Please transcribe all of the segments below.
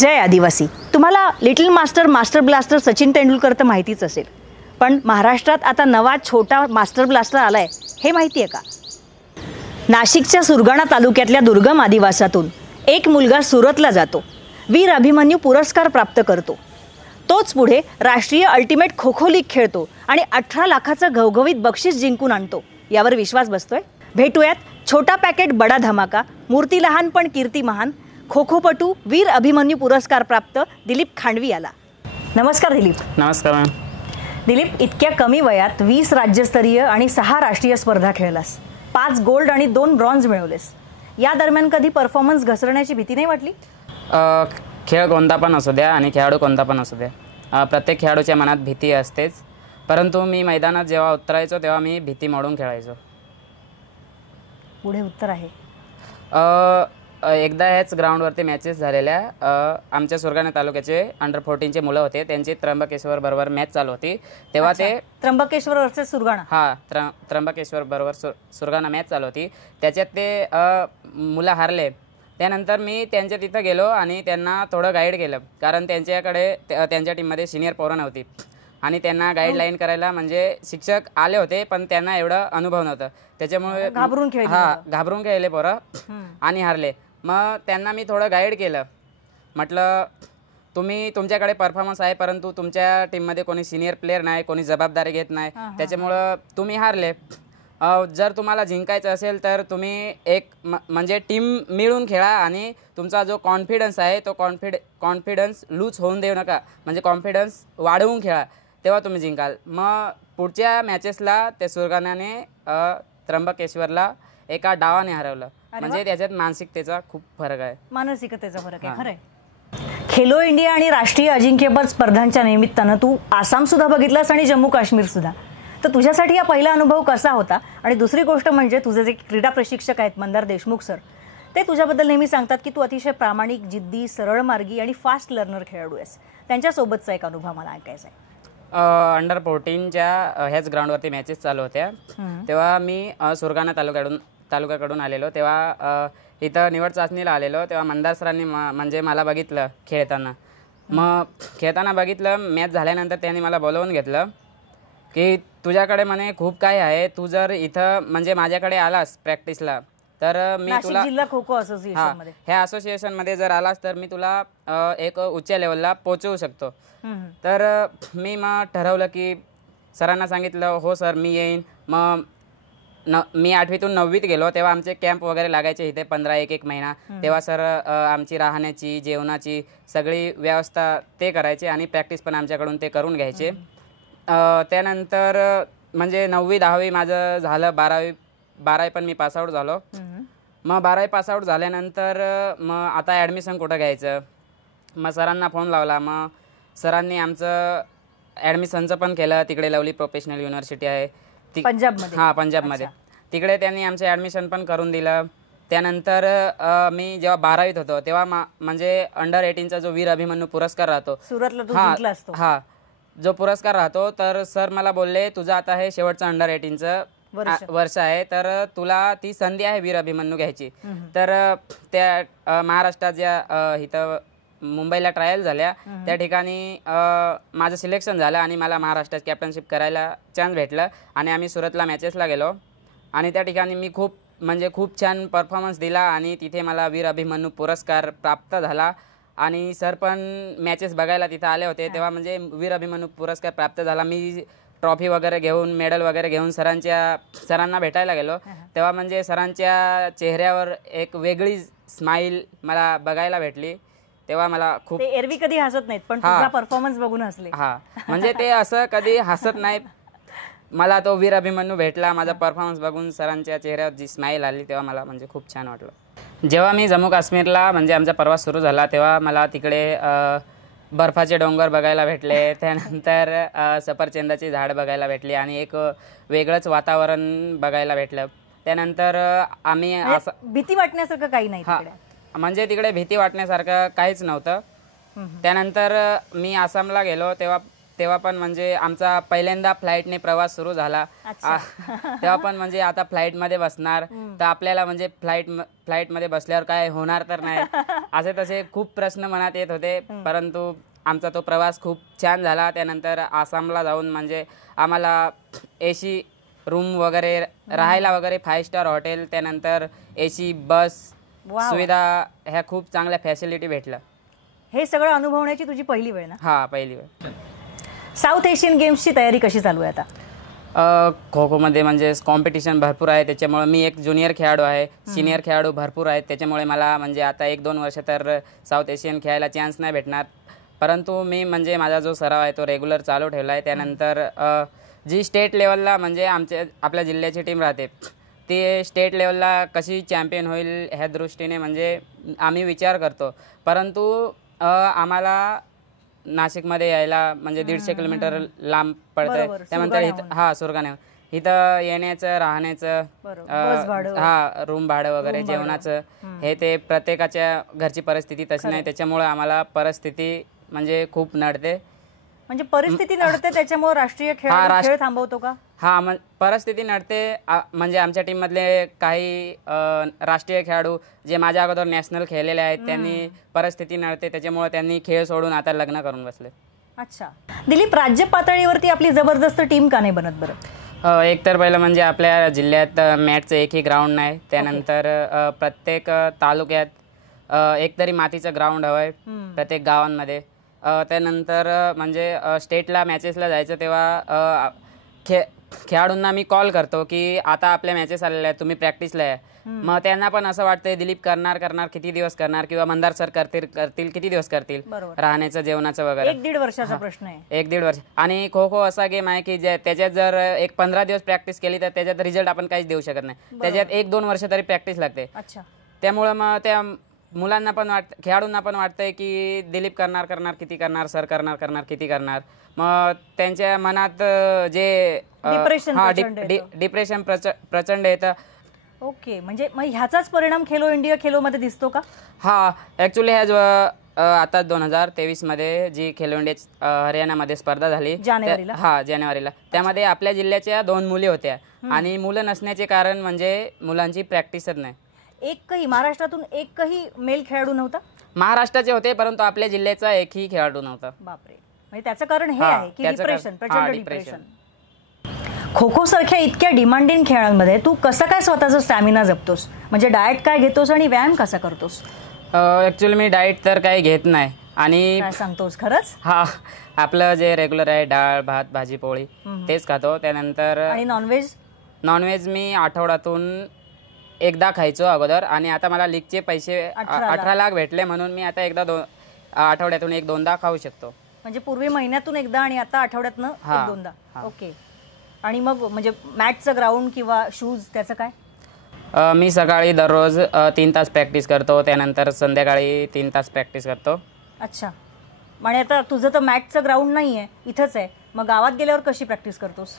जय आदिवासी। तुम्हाला little master master blaster Sachin Tendulkar तर माहितीच असेल, पण महाराष्ट्रात आता नवा छोटा मास्टर ब्लास्टर आलाय हे माहिती आहे का? नाशिकच्या सुरगाणा तालुक्यातल्या दुर्गम आदिवासातून एक मुलगा सुरतला जातो, वीर अभिमन्यू पुरस्कार प्राप्त करतो। तोच पुढे राष्ट्रीय अल्टिमेट खो खो लीग खेळतो आणि 18 लाखाचं घवघवीत बक्षीस जिंकून आणतो। यावर विश्वास बसतोय? भेटूयात छोटा पॅकेट बडा धमाका, मूर्ती लहान पण कीर्ती महान, खो खोपटू वीर अभिमन्यू पुरस्कार प्राप्त दिलीप खांडवी याला। नमस्कार दिलीप। नमस्कार मॅम। दिलीप, इतक्या कमी वयात 20 राज्यस्तरीय आणि 6 राष्ट्रीय स्पर्धा खेळलास, 5 गोल्ड आणि 2 ब्रॉन्झ मिळवलेस। या दरम्यान कधी परफॉर्मन्स घसरण्याची भीती नाही वाटली? खेळ कोणता पण असू द्या आणि खेळाडू कोणता पण असू द्या, प्रत्येक खेळाडूच्या मनात भीती असतेच, परंतु मी मैदानात जेव्हा उतरायचो तेव्हा मी भीती मोडून खेळायचो। पुढे उत्तर आहे? एकदा ह्याच ग्राउंडवरती मॅचेस झालेल्या, आमच्या सुरगाणा तालुक्याचे अंडर 14चे मुलं होते, त्यांची त्र्यंबकेश्वर बरोबर मॅच चालू होती, तेव्हा ते त्र्यंबकेश्वर वर्सेस सुरगाणा, त्र्यंबकेश्वर बरोबर सुरगाणा मॅच चालू होती, त्याच्यात ते मुलं हारले। त्यानंतर मी त्यांच्या तिथं गेलो आणि त्यांना थोडं गाईड केलं, कारण त्यांच्याकडे त्यांच्या टीममध्ये सिनियर पोरं नव्हती आणि त्यांना गाईडलाईन करायला म्हणजे शिक्षक आले होते, पण त्यांना एवढं अनुभव नव्हतं, त्याच्यामुळे घाबरून खेळले पोरं आणि हारले। मग त्यांना मी थोडं गाईड केलं, म्हटलं तुमच्याकडे परफॉर्मन्स आहे, परंतु तुमच्या टीममध्ये कोणी सिनियर प्लेअर नाही, कोणी जबाबदारी घेत नाही, त्याच्यामुळं तुम्ही हारले। जर तुम्हाला जिंकायचं असेल तर तुम्ही एक म्हणजे टीम मिळून खेळा आणि तुमचा जो कॉन्फिडन्स आहे तो कॉन्फिडन्स लूज होऊन देऊ नका, म्हणजे कॉन्फिडन्स वाढवून खेळा, तेव्हा तुम्ही जिंकाल। मग पुढच्या मॅचेसला ते सुरगाण्याने त्र्यंबकेश्वरला एका डावाने हरवलं, म्हणजे त्याच्यात मानसिकतेचा खूप फरक आहे, मानसिकतेचा फरक आहे। खरंय। खेलो इंडिया आणि राष्ट्रीय अजिंक्यपद स्पर्धांच्या निमित्तानं तू आसाम सुद्धा बघितलास आणि जम्मू काश्मीर सुद्धा, तर तुझ्यासाठी हा पहिला अनुभव कसा होता? आणि दुसरी गोष्ट म्हणजे तुझे जे क्रीडा प्रशिक्षक आहेत मंदार देशमुख सर, ते तुझ्याबद्दल नेहमी सांगतात की तू अतिशय प्रामाणिक, जिद्दी, सरळ मार्गी आणि फास्ट लर्नर खेळाडू आहेस। त्यांच्यासोबतचा एक अनुभव मला ऐकायचा आहे। अंडर 14च्या ह्याच ग्राउंडवरती मॅचेस चालू होत्या, तेव्हा मी सुरगाणा तालुक्याकडून आलेलो, तेव्हा इथं निवड चाचणीला आलेलो, तेव्हा मंदार सरांनी म्हणजे मला बघितलं खेळताना। मग खेळताना बघितलं, मॅच झाल्यानंतर त्यांनी मला बोलवून घेतलं की तुझ्याकडे म्हणे खूप काय आहे, तू जर इथं म्हणजे माझ्याकडे आलास प्रॅक्टिसला तर मी तुला जिल्हा खो खो असोसिएशनमध्ये ह्या असोसिएशनमध्ये जर आलास तर मी तुला एक उच्च लेवलला पोहोचवू शकतो। तर मी मग ठरवलं की सरांना सांगितलं, हो सर मी येईन। मग मी 8वीतून 9वीत गेलो, तेव्हा आमचे कॅम्प वगैरे लागायचे इथे 15-1 महिना, तेव्हा सर आमची राहण्याची, जेवणाची सगळी व्यवस्था ते करायचे आणि प्रॅक्टिस पण आमच्याकडून ते करून घ्यायचे। त्यानंतर म्हणजे 9वी 10वी माझं झालं, 12वी पण मी पासआउट झालो। मग 12वी पासआउट झाल्यानंतर मग आता ॲडमिशन कुठं घ्यायचं, मग सरांना फोन लावला, मग सरांनी आमचं ॲडमिशनचं पण केलं, तिकडे लवली प्रोफेशनल युनिव्हर्सिटी आहे पंजाबमध्ये, पंजाबमध्ये, तिकडे त्यांनी आमचं ॲडमिशन पण करून दिलं। त्यानंतर मी जेव्हा 12वीत होतो तेव्हा म्हणजे अंडर 18चा जो वीर अभिमन्यू पुरस्कार राहतो सुरतला, जो पुरस्कार राहतो, तर सर मला बोलले तुझं आता हे शेवटचं अंडर 18चं वर्ष आहे, तर तुला ती संधी आहे वीर अभिमन्यू घ्यायची। तर त्या महाराष्ट्रात ज्या इथं मुंबईला ट्रायल झाल्या त्या ठिकाणी माझं सिलेक्शन झालं आणि मला महाराष्ट्रात कॅप्टनशिप करायला चान्स भेटलं आणि आम्ही सुरतला मॅचेसला गेलो आणि त्या ठिकाणी मी खूप छान परफॉर्मन्स दिला आणि तिथे मला वीर अभिमन्यू पुरस्कार प्राप्त झाला। आणि सर पण मॅचेस बघायला तिथं आले होते, तेव्हा म्हणजे वीर अभिमन्यू पुरस्कार प्राप्त झाला। मी ट्रॉफी वगैरे घेऊन, मेडल वगैरे घेऊन सरांना भेटायला गेलो, तेव्हा म्हणजे सरांच्या चेहऱ्यावर एक वेगळी स्माईल मला बघायला भेटली, तेव्हा मला खूप एरवी कधी हसत नाहीत पण तुझा परफॉर्मन्स बघून हसले। म्हणजे ते असं कधी हसत नाही, मला तो वीर अभिमन्यू भेटला, माझा परफॉर्मन्स बघून सरांच्या चेहऱ्यावर जी स्माईल आली तेव्हा मला म्हणजे खूप छान वाटलं। जेव्हा मी जम्मू काश्मीरला म्हणजे आमचा प्रवास सुरू झाला तेव्हा मला तिकडे बर्फाचे डोंगर बघायला भेटले, त्यानंतर सफरचंदाची झाड बघायला भेटली आणि एक वेगळंच वातावरण बघायला भेटलं। त्यानंतर आम्ही असं भीती वाटण्यासारखं काही नाही तिकडे, म्हणजे तिकडे भीती वाटण्यासारखं काहीच नव्हतं। त्यानंतर मी आसामला गेलो, तेव्हा तेव्हा पण म्हणजे आमचा पहिल्यांदा फ्लाईटने प्रवास सुरू झाला. तेव्हा पण म्हणजे आता फ्लाईटमध्ये बसणार तर आपल्याला म्हणजे फ्लाईटमध्ये बसल्यावर काय होणार तर नाही असे तसे खूप प्रश्न मनात येत होते. परंतु आमचा तो प्रवास खूप छान झाला. त्यानंतर आसामला जाऊन म्हणजे आम्हाला AC रूम वगैरे राहायला वगैरे 5 स्टार हॉटेल, त्यानंतर AC बस सुविधा ह्या खूप चांगल्या फॅसिलिटी भेटल्या. हे सगळं अनुभवण्याची तुझी पहिली वेळ ना? हा, पहिली वेळ. साऊथ एशियन गेम्सची तयारी कशी चालू आहे आता? खो खोमध्ये म्हणजे कॉम्पिटिशन भरपूर आहे, त्याच्यामुळे मी एक ज्युनियर खेळाडू आहे. सिनियर खेळाडू भरपूर आहेत, त्याच्यामुळे मला म्हणजे आता 1-2 वर्ष तर साऊथ एशियन खेळायला चान्स नाही भेटणार. परंतु मी म्हणजे माझा जो सराव आहे तो रेग्युलर चालू ठेवला आहे. त्यानंतर जी स्टेट लेवलला म्हणजे आपल्या जिल्ह्याची टीम राहते ती स्टेट लेवलला कशी चॅम्पियन होईल ह्या दृष्टीने म्हणजे आम्ही विचार करतो. परंतु आम्हाला नाशिकमध्ये यायला म्हणजे 150 किलोमीटर लांब पडतंय. त्यानंतर सुरगाणे इथं येण्याचं राहण्याचं रूम भाडं वगैरे जेवणाचं हे ते प्रत्येकाच्या घरची परिस्थिती तशी नाही, त्याच्यामुळे आम्हाला परिस्थिती म्हणजे खूप नडते. म्हणजे परिस्थिती नडते त्याच्यामुळे राष्ट्रीय खेळ थांबवतो का? हा, परिस्थिती नडते. म्हणजे आमच्या टीममधले काही राष्ट्रीय खेळाडू जे माझ्या अगोदर नॅशनल खेळलेले आहेत त्यांनी परिस्थिती नडते त्याच्यामुळे त्यांनी खेळ सोडून आता लग्न करून बसले. अच्छा दिलीप, राज्य पातळीवरती आपली जबरदस्त टीम का नाही बनत बरं? एक तर पहिलं म्हणजे आपल्या जिल्ह्यात मॅचचं एकही ग्राउंड नाही. त्यानंतर प्रत्येक तालुक्यात एक तरी मातीचं ग्राउंड हवं आहे प्रत्येक गावांमध्ये. त्यानंतर म्हणजे स्टेटला मॅचेसला जायचं तेव्हा खेळाडूंना मी कॉल करतो की आता आपल्या मॅचेस आलेल्या आहेत, तुम्ही प्रॅक्टिसला आहे. मग त्यांना पण असं वाटतंय दिलीप करणार किती दिवस करणार, किंवा मंदार सर करतील किती दिवस करतील राहण्याचं जेवणाचं वगैरे. 1-1.5 वर्षाचा प्रश्न आहे. 1-1.5 वर्ष. आणि खो खो असा गेम आहे की त्याच्यात जर एक 15 दिवस प्रॅक्टिस केली तर त्याच्यात रिझल्ट आपण काहीच देऊ शकत नाही. त्याच्यात 1-2 वर्ष तरी प्रॅक्टिस लागते. त्यामुळं मग त्या मुलांना पण खेळाडूंना पण वाटतंय की दिलीप करणार किती करणार, सर करणार किती करणार. मग त्यांच्या मनात जे डिप्रेशन प्रचंड येतं. ओके, म्हणजे मग ह्याचाच परिणाम खेलो इंडिया खेलोमध्ये दिसतो का? हा, ऍक्च्युली आता 2023 मध्ये जी खेलो इंडिया हरियाणामध्ये स्पर्धा झाली जानेवारीला, त्यामध्ये आपल्या जिल्ह्याच्या 2 मुली होत्या. आणि मुलं नसण्याचे कारण म्हणजे मुलांची प्रॅक्टिसच नाही. एकही महाराष्ट्रातून एकही मेल खेळाडू नव्हता? महाराष्ट्राचे होते परंतु आपल्या जिल्ह्याचा एकही खेळाडू नव्हता. बापरे, म्हणजे त्याचं कारण हे आहे की डिप्रेशन, प्रचंड डिप्रेशन. खो खो सारख्या इतक्या डिमांडिंग खेळांमध्ये तू कसं काय स्वतःचा स्टॅमिना जपतोस? म्हणजे डाएट काय घेतोस आणि व्यायाम कसा करतोस? ऍक्च्युअली मी डाएट तर काही घेत नाही. आणि काय सांगतोस खरंच? हा, आपलं जे रेग्युलर आहे डाळ भात भाजी पोळी तेच खातो. त्यानंतर आणि नॉनव्हेज मी आठवड्यातून एकदा खायचो अगोदर. आणि आता मला लीगचे पैसे 18 लाख भेटले म्हणून मी आता आठवड्यातून 1-2दा खाऊ शकतो. म्हणजे पूर्वी महिन्यातून एकदा आणि आता आठवड्यातनं 1-2दा. ओके. आणि मग म्हणजे मॅचचं ग्राउंड किंवा शूज त्याचं काय? मी सकाळी दररोज 3 तास प्रॅक्टिस करतो, त्यानंतर संध्याकाळी 3 तास प्रॅक्टिस करतो. अच्छा, म्हणजे आता तुझं तर मॅचचं ग्राउंड नाही आहे, इथंच आहे. मग गावात गेल्यावर कशी प्रॅक्टिस करतोस?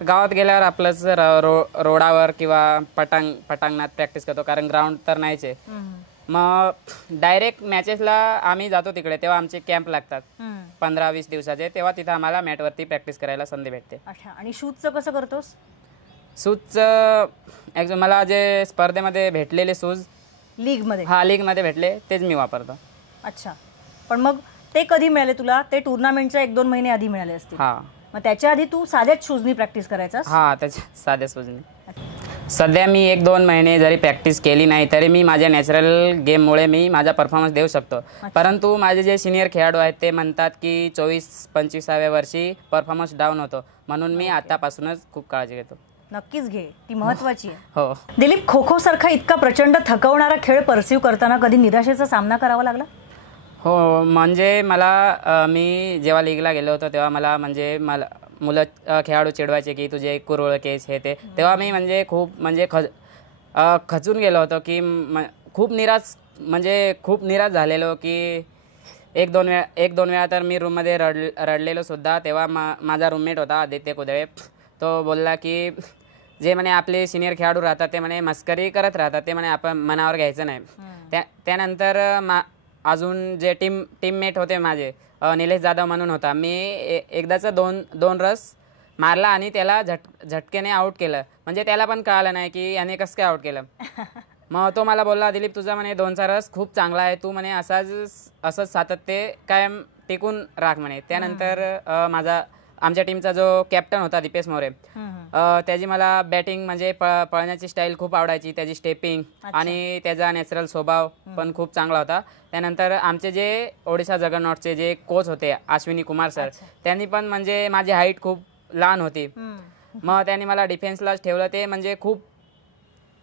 गावात गेल्यावर आपलंच रोडावर किंवा पटांगणात प्रॅक्टिस करतो, कारण ग्राउंड तर नाहीच आहे. मग डायरेक्ट मॅचेसला आम्ही जातो तिकडे, तेव्हा आमचे कॅम्प लागतात 15-20 दिवसाचे, तेव्हा तिथं आम्हाला मॅटवरती प्रॅक्टिस करायला संधी भेटते. अच्छा, आणि शूजचं कसं करतोस? शूजचं मला जे स्पर्धेमध्ये भेटलेले शूज लीगमध्ये भेटले तेच मी वापरतो. अच्छा, पण मग ते कधी मिळाले तुला? ते टुर्नामेंटच्या 1-2 महिने आधी मिळाले असतील. मग त्याच्या आधी तू साध्याच शूजनी प्रॅक्टिस करायचा? हा, त्याच्या साध्या शूजनी. सध्या मी 1-2 महिने जरी प्रॅक्टिस केली नाही तरी मी माझ्या नॅचरल गेममुळे मी माझा परफॉर्मन्स देऊ शकतो. परंतु माझे जे सिनियर खेळाडू आहेत ते म्हणतात की 24-25व्या वर्षी परफॉर्मन्स डाऊन होतो, म्हणून मी आतापासूनच खूप काळजी घेतो. नक्कीच घे, ती महत्वाची आहे. हो. दिलीप, खो खो सारखा इतका प्रचंड थकवणारा खेळ परसिव्ह करताना कधी निराशेचा सामना करावा लागला? हो, म्हणजे मी जेव्हा लीगला गेलो होतो तेव्हा मला मुलं खेळाडू चिडवायचे की तुझे कुरवळ केस हे ते, तेव्हा मी म्हणजे खूप खचून गेलो होतो की खूप निराश झालेलो की 1-2 वेळा तर मी रूममध्ये रडलेलो सुद्धा. तेव्हा माझा रूममेट होता आदित्य कुदळे, तो बोलला की जे म्हणे आपले सिनियर खेळाडू राहतात ते म्हणे मस्करी करत राहतात, ते म्हणे आपण मनावर घ्यायचं नाही. त्यानंतर अजून जे टीममेट होते माझे निलेश जाधव म्हणून होता. मी एकदाचा दोन रस मारला आणि त्याला झटकेने आऊट केलं. म्हणजे त्याला पण कळालं नाही की याने कसं काय आऊट केलं. मग तो मला बोलला, दिलीप तुझा म्हणे 2चा रस खूप चांगला आहे, तू म्हणे असंच सातत्य कायम टिकून राख म्हणे. त्यानंतर आमच्या टीमचा जो कॅप्टन होता दीपेश मोरे, त्याची मला बॅटिंग म्हणजे पळण्याची स्टाईल खूप आवडायची, त्याची स्टेपिंग आणि त्याचा नॅचरल स्वभाव पण खूप चांगला होता. त्यानंतर आमचे जे ओडिशा जगरनॉटचे जे कोच होते अश्विनी कुमार सर, त्यांनी पण म्हणजे माझी हाईट खूप लहान होती, मग त्यांनी मला डिफेन्सलाच ठेवलं. ते म्हणजे खूप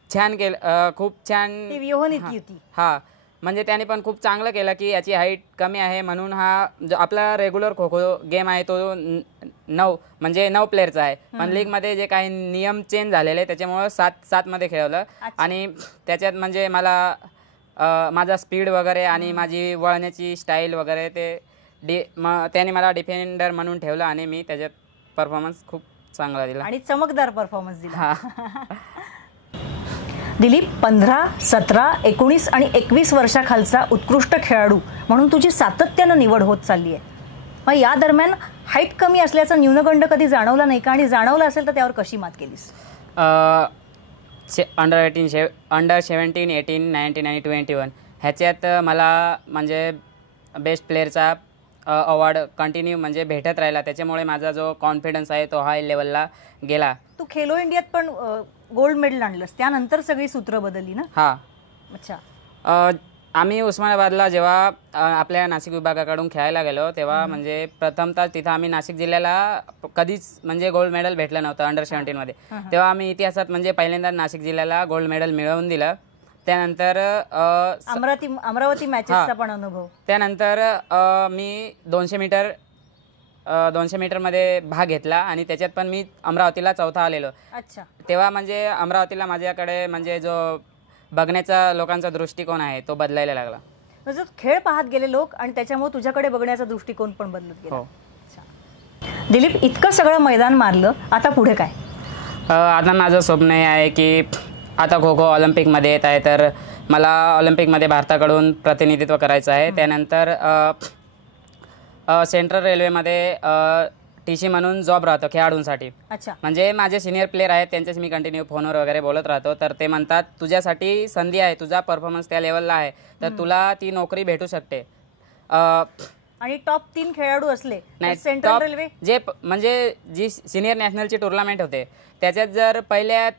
छान केलं, खूप छान हा म्हणजे त्याने पण खूप चांगलं केलं की याची हाईट कमी आहे म्हणून हा जो आपला रेग्युलर खो खो गेम आहे तो 9 प्लेअरचा आहे, पण लीगमध्ये जे काही नियम चेंज झालेले त्याच्यामुळं 7 मध्ये खेळवलं. आणि त्याच्यात म्हणजे मला माझा स्पीड वगैरे आणि माझी वळण्याची स्टाईल वगैरे त्याने मला डिफेंडर म्हणून ठेवलं आणि मी त्याच्यात परफॉर्मन्स खूप चांगला दिला आणि चमकदार परफॉर्मन्स दिला. दिलीप, 15, 17, 19 आणि 21 वर्षाखालचा उत्कृष्ट खेळाडू म्हणून तुझी सातत्यानं निवड होत चालली आहे. मग या दरम्यान हाईट कमी असल्याचा न्यूनगंड कधी जाणवला नाही का, आणि जाणवला असेल तर त्यावर कशी मात केलीस? अंडर 17, 18, 19 आणि 21 ह्याच्यात मला म्हणजे बेस्ट प्लेअरचा अवॉर्ड कंटिन्यू म्हणजे भेटत राहिला. त्याच्यामुळे माझा जो कॉन्फिडन्स आहे तो हाय लेवलला गेला. तू खेलो इंडियात पण गोल्ड मेडल आणलंस, त्यानंतर सगळी सूत्र बदलली ना? हा. अच्छा. आम्ही उस्मानाबादला जेव्हा आपल्या नाशिक विभागाकडून खेळायला गेलो तेव्हा म्हणजे प्रथमतः तिथं आम्ही नाशिक जिल्ह्याला कधीच म्हणजे गोल्ड मेडल भेटलं नव्हतं अंडर 17 मध्ये. तेव्हा आम्ही इतिहासात म्हणजे पहिल्यांदा नाशिक जिल्ह्याला गोल्ड मेडल मिळवून दिलं. त्यानंतर अमरावती मॅचेसचा पण अनुभव. त्यानंतर मी 200 मीटरमध्ये भाग घेतला आणि त्याच्यात पण मी अमरावतीला 4था आलेलो. अच्छा. तेव्हा म्हणजे अमरावतीला माझ्याकडे म्हणजे जो बघण्याचा लोकांचा दृष्टिकोन आहे तो बदलायला लागला. म्हणजे खेळ पाहत गेले लोक आणि त्याच्यामुळे तुझ्याकडे बघण्याचा दृष्टिकोन पण बदलत गेला. दिलीप, इतकं सगळं मैदान मारलं, आता पुढे काय? आता माझं स्वप्न हे आहे की आता खो खो ऑलिम्पिकमध्ये येत आहे, तर मला ऑलिम्पिकमध्ये भारताकडून प्रतिनिधित्व करायचं आहे. त्यानंतर सेंट्रल रेल्वेमध्ये TC म्हणून जॉब राहतो खेळाडूंसाठी. अच्छा. म्हणजे माझे सिनियर प्लेअर आहेत त्यांच्याशी मी कंटिन्यू फोनवर वगैरे बोलत राहतो, तर ते म्हणतात तुझ्यासाठी संधी आहे, तुझा परफॉर्मन्स त्या लेवलला आहे तर तुला ती नोकरी भेटू शकते. आणि टॉप 3 खेळाडू असले सेंट्रल रेल्वे जे म्हणजे जी सिनियर नॅशनलची टुर्नामेंट होते त्याच्यात जर पहिल्या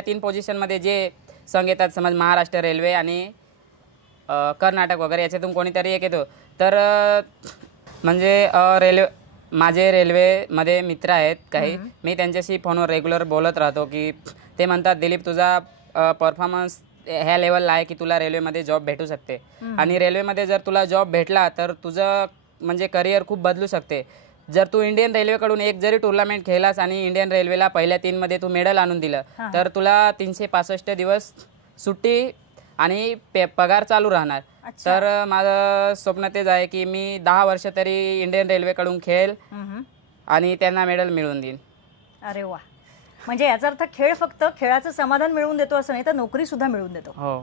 3 पोझिशनमध्ये जे संघ येतात, समज महाराष्ट्र रेल्वे आणि कर्नाटक वगैरे याच्यातून कोणीतरी एक येतो, तर म्हणजे माझे रेल्वेमध्ये मित्र आहेत काही, मी त्यांच्याशी फोनवर रेग्युलर बोलत राहतो की ते म्हणतात दिलीप तुझा परफॉर्मन्स ह्या लेवलला आहे की तुला रेल्वेमध्ये जॉब भेटू शकते आणि रेल्वेमध्ये जर तुला जॉब भेटला तर तुझं म्हणजे करिअर खूप बदलू शकते. जर तू इंडियन रेल्वेकडून एक जरी टुर्नामेंट खेळलास आणि इंडियन रेल्वेला पहिल्या 3 मध्ये तू मेडल आणून दिलं तर तुला 365 दिवस सुट्टी आणि पगार चालू राहणार. तर माझं स्वप्न तेच आहे की मी 10 वर्ष तरी इंडियन रेल्वेकडून खेळेल आणि त्यांना मेडल मिळवून देईन. अरे वा, म्हणजे याचा अर्थ खेळ फक्त खेळाचं समाधान मिळवून देतो असं नाही तर नोकरी सुद्धा मिळवून देतो. हो.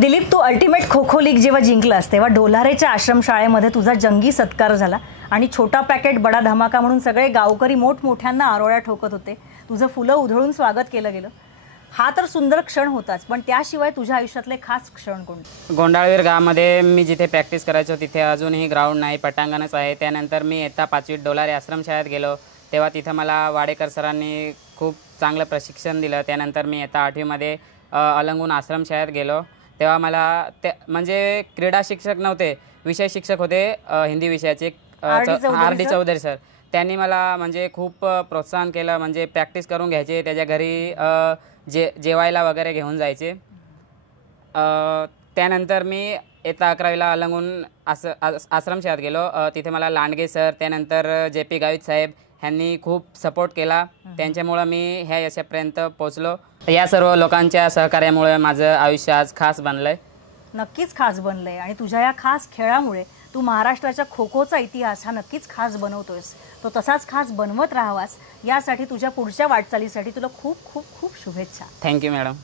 दिलीप, तू अल्टिमेट खो खो लीग जेव्हा जिंकलास तेव्हा डोलारेच्या आश्रमशाळेमध्ये तुझा जंगी सत्कार झाला आणि छोटा पॅकेट बडा धमाका म्हणून सगळे गावकरी मोठमोठ्यांना आरोळ्या ठोकत होते. तुझं फुलं उधळून स्वागत केलं गेलं. हा तर सुंदर क्षण होताच, पण त्याशिवाय तुझ्या आयुष्यातले खास क्षण कोणते? गोंडाळवीर गावामध्ये मी जिथे प्रॅक्टिस करायचो तिथे अजूनही ग्राउंड नाही, पटांगणच आहे. त्यानंतर मी इयत्ता 5वीत डोलारे आश्रमशाळेत गेलो तेव्हा तिथं मला वाडेकर सरांनी खूप चांगलं प्रशिक्षण दिलं. त्यानंतर मी इयत्ता 8वीमध्ये अलंगून आश्रमशाळेत गेलो तेव्हा मला म्हणजे क्रीडा शिक्षक नव्हते, विषय शिक्षक होते हिंदी विषयाचे RD चौधरी सर. त्यांनी मला म्हणजे खूप प्रोत्साहन केलं, म्हणजे प्रॅक्टिस करून घ्यायचे, त्याच्या घरी जेवायला वगैरे घेऊन जायचे. त्यानंतर मी इयत्ता 11वीला अलंगून आश्रमशाळेत गेलो. तिथे मला लांडगे सर, त्यानंतर JP गावित साहेब ह्यांनी खूप सपोर्ट केला. त्यांच्यामुळं मी ह्या यशापर्यंत पोचलो. या सर्व लोकांच्या सहकार्यामुळे माझं आयुष्य आज खास बनलंय. नक्कीच खास बनलंय आणि तुझ्या या खास खेळामुळे तू महाराष्ट्राच्या खो खोचा इतिहास हा नक्कीच खास बनवतोयस. तो तसाच खास बनवत राहावास यासाठी तुझ्या पुढच्या वाटचालीसाठी तुला खूप खूप खूप शुभेच्छा. Thank you madam.